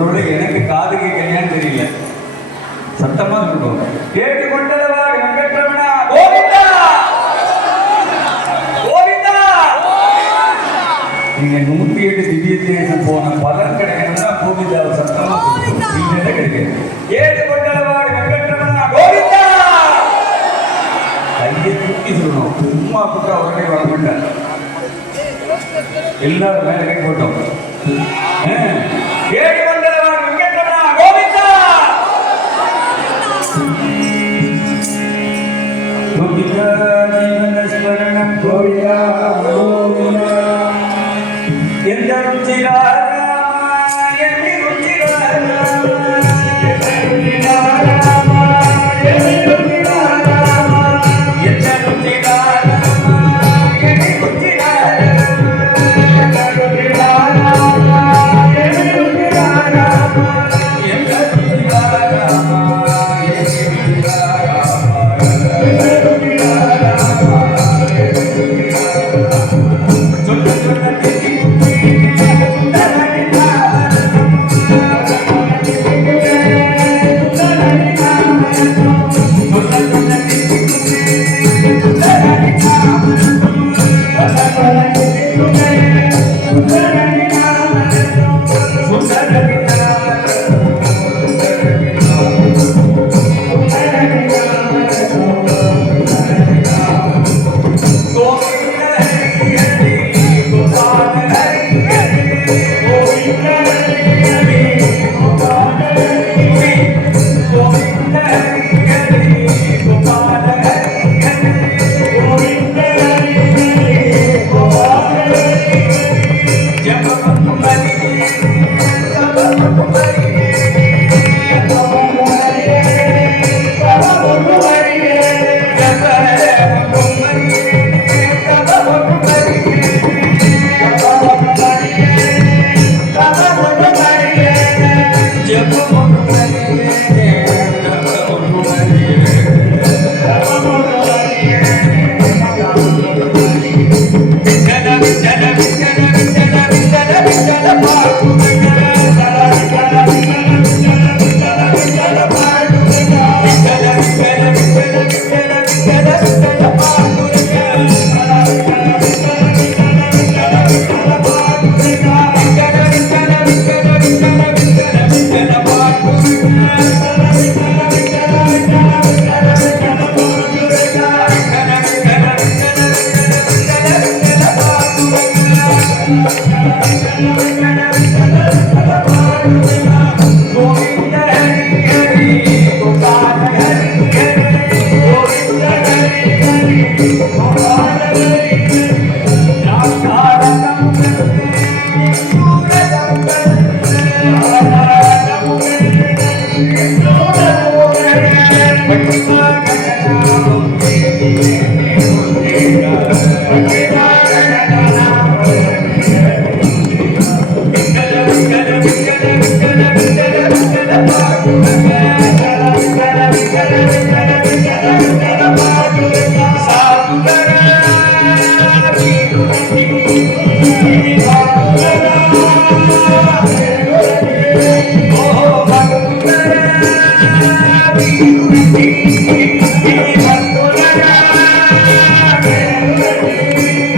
ஒருவேளை எனக்கு காது கேட்கலையான்னு தெரியல, சத்தமா சொல்லுவோம். கேட்டு கொண்டவா வெங்கட்ரமணா கோவிந்தா கோவிந்தா. நீங்க 108 திவ்ய தேசம் போன பலன் கிடைக்கணும்னா கோவிந்தாவை சத்தமா சொல்லுவோம். கிடைக்கும். கேட்டு கொண்டவா வெங்கட்ரமணா கோவிந்தா. கையை தூக்கி சொல்லணும், சும்மா கூட்டா உடனே வர மாட்டார். எல்லாரும் மேல கை போட்டோம். கேட்டு கொண்டவா வெங்கட்ரமணா கோவிந்தா. கோவிந்தா ஜீவன ஸ்மரணம் கோவிந்தா கோவிந்தா. எந்த ருச்சிராமா எந்த ருச்சிராமா எந்த ருச்சிராமா எந்த ருச்சிராமா எந்த ருச்சிராமா எந்த ருச்சிராமா எந்த ருச்சிராமா எந்த ருச்சிராமா எந்த ருச்சிராமா.